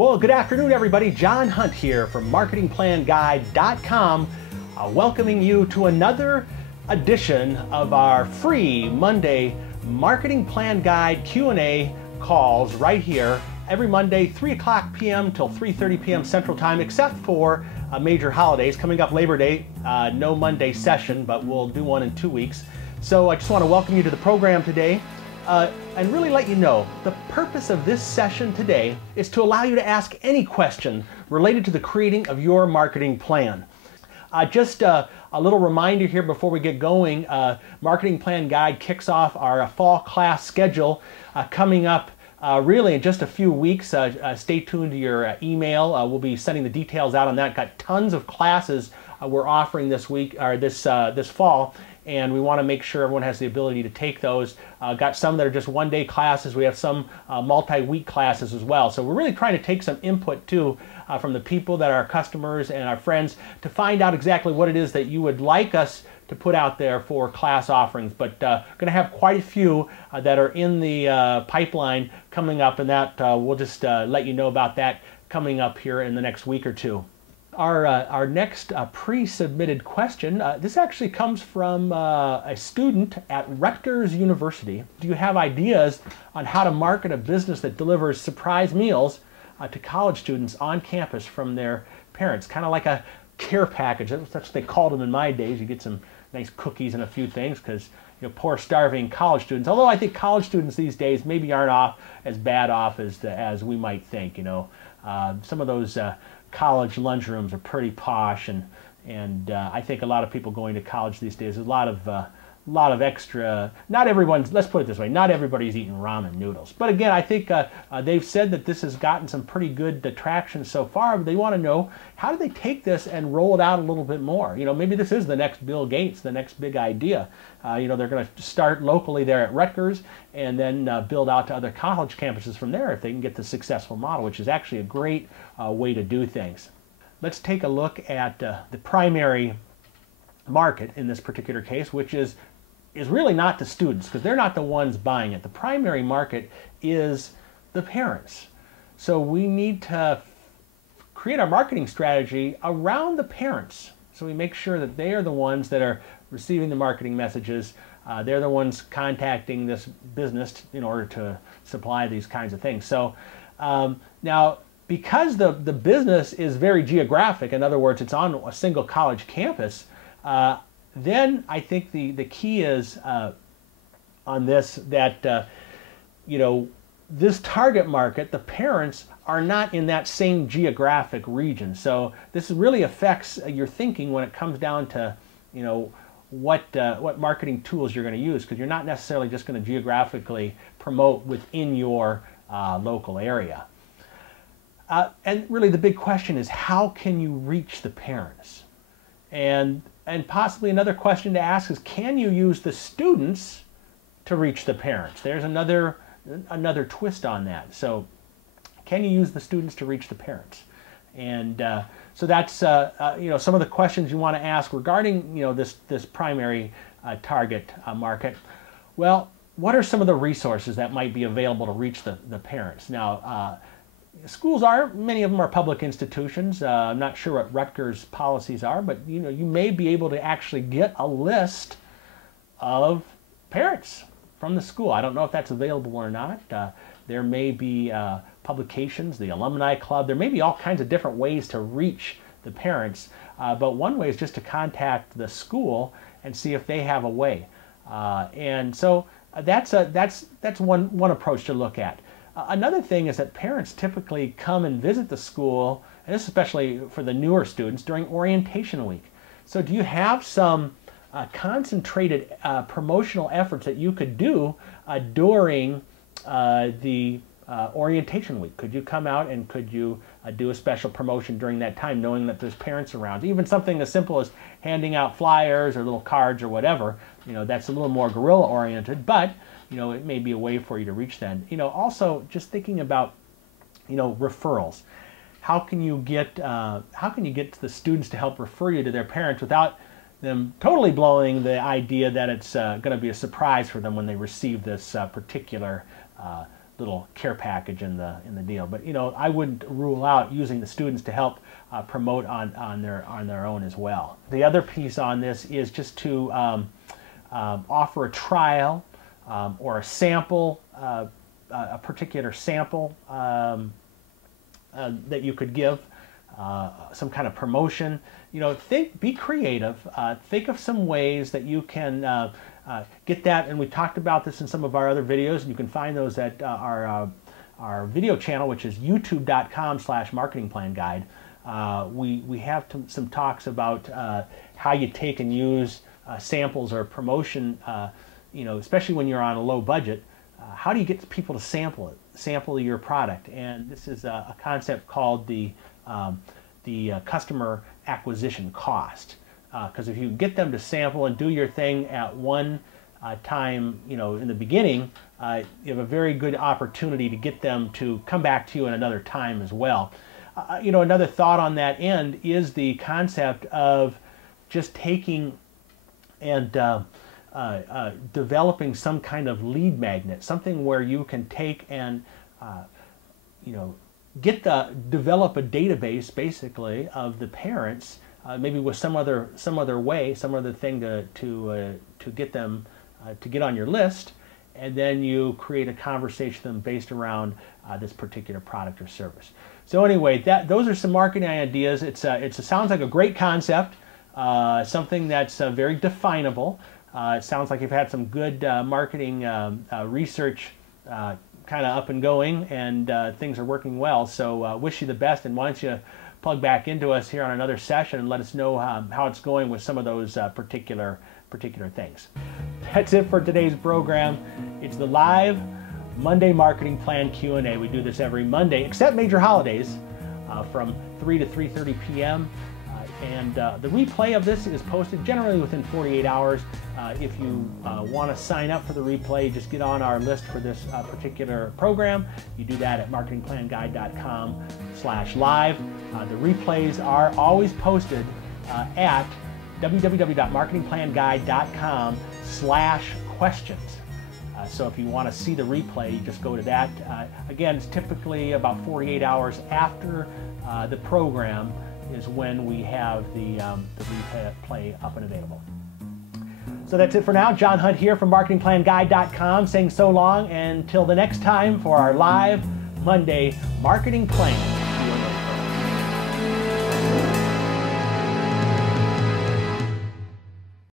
Well, good afternoon, everybody. John Hunt here from MarketingPlanGuide.com, welcoming you to another edition of our free Monday Marketing Plan Guide Q&A calls right here every Monday, 3 o'clock p.m. till 3:30 p.m. Central Time, except for major holidays. Coming up Labor Day, no Monday session, but we'll do one in 2 weeks. So I just want to welcome you to the program today. And really let you know the purpose of this session today is to allow you to ask any question related to the creating of your marketing plan. Just a little reminder here before we get going, Marketing Plan Guide kicks off our fall class schedule coming up really in just a few weeks. Stay tuned to your email. We'll be sending the details out on that. Got tons of classes we're offering this week or this fall. And we want to make sure everyone has the ability to take those. Got some that are just one-day classes. We have some multi-week classes as well. So we're really trying to take some input too from the people that are our customers and our friends to find out exactly what it is that you would like us to put out there for class offerings. But going to have quite a few that are in the pipeline coming up, and that we'll just let you know about that coming up here in the next week or two. Our next pre-submitted question, this actually comes from a student at Rutgers University. Do you have ideas on how to market a business that delivers surprise meals to college students on campus from their parents? Kind of like a care package. That's what they called them in my days. You get some nice cookies and a few things because poor starving college students. Although I think college students these days maybe aren't as bad off as we might think. Some of those college lunchrooms are pretty posh, and I think a lot of people going to college these days, there's a lot of extra. Not everyone's. Let's put it this way: not everybody's eating ramen noodles. But again, I think they've said that this has gotten some pretty good traction so far. But they want to know, how do they take this and roll it out a little bit more? Maybe this is the next Bill Gates, the next big idea. They're going to start locally there at Rutgers and then build out to other college campuses from there if they can get the successful model, which is actually a great way to do things. Let's take a look at the primary market in this particular case, which is really not the students, because they're not the ones buying it. The primary market is the parents. So we need to create our marketing strategy around the parents. So we make sure that they are the ones that are receiving the marketing messages. They're the ones contacting this business in order to supply these kinds of things. So now, because the business is very geographic, in other words, it's on a single college campus, then I think the key is on this that this target market, the parents, are not in that same geographic region. So this really affects your thinking when it comes down to what marketing tools you're going to use, because you're not necessarily just going to geographically promote within your local area. And really the big question is, how can you reach the parents? And possibly another question to ask is, can you use the students to reach the parents? There's another twist on that. So can you use the students to reach the parents? And so that's some of the questions you want to ask regarding this primary target market. Well, what are some of the resources that might be available to reach the parents? Now, schools many of them are public institutions. I'm not sure what Rutgers policies are, but you may be able to actually get a list of parents from the school. I don't know if that's available or not. There may be publications, the alumni club. There may be all kinds of different ways to reach the parents, but one way is just to contact the school and see if they have a way. And so that's one approach to look at. Another thing is that parents typically come and visit the school, and this especially for the newer students, during orientation week. So do you have some concentrated promotional efforts that you could do during the orientation week? Could you come out and could you do a special promotion during that time, knowing that there's parents around? Even something as simple as handing out flyers or little cards or whatever, that's a little more guerrilla oriented, but it may be a way for you to reach them. Also just thinking about, referrals. How can you get the students to help refer you to their parents without them totally blowing the idea that it's going to be a surprise for them when they receive this particular little care package in the deal. But I wouldn't rule out using the students to help promote on their own as well. The other piece on this is just to offer a trial or a sample, a particular sample that you could give, some kind of promotion. Be creative. Think of some ways that you can get that, and we talked about this in some of our other videos, and you can find those at our video channel, which is youtube.com/marketingplanguide. We have some talks about how you take and use samples or promotion, especially when you're on a low budget. How do you get people to sample your product? And this is a concept called the customer acquisition cost. Because if you get them to sample and do your thing at one time, in the beginning, you have a very good opportunity to get them to come back to you in another time as well. Another thought on that end is the concept of just taking and developing some kind of lead magnet, something where you can take and develop a database basically of the parents, maybe with some other thing to get them to get on your list, and then you create a conversation with them based around this particular product or service. So anyway, those are some marketing ideas. It sounds like a great concept, something that's very definable. It sounds like you've had some good marketing research kind of up and going, and things are working well. So wish you the best, and why don't you plug back into us here on another session and let us know how it's going with some of those particular things. That's it for today's program. It's the live Monday Marketing Plan Q&A. We do this every Monday, except major holidays, from 3 to 3:30 p.m. And the replay of this is posted generally within 48 hours. If you want to sign up for the replay, just get on our list for this particular program. You do that at marketingplanguide.com/live. The replays are always posted at www.marketingplanguide.com/questions. So if you want to see the replay, you just go to that. Again, it's typically about 48 hours after the program is when we have the replay up and available. So that's it for now. John Hunt here from MarketingPlanGuide.com saying so long, and until the next time for our live Monday Marketing Plan.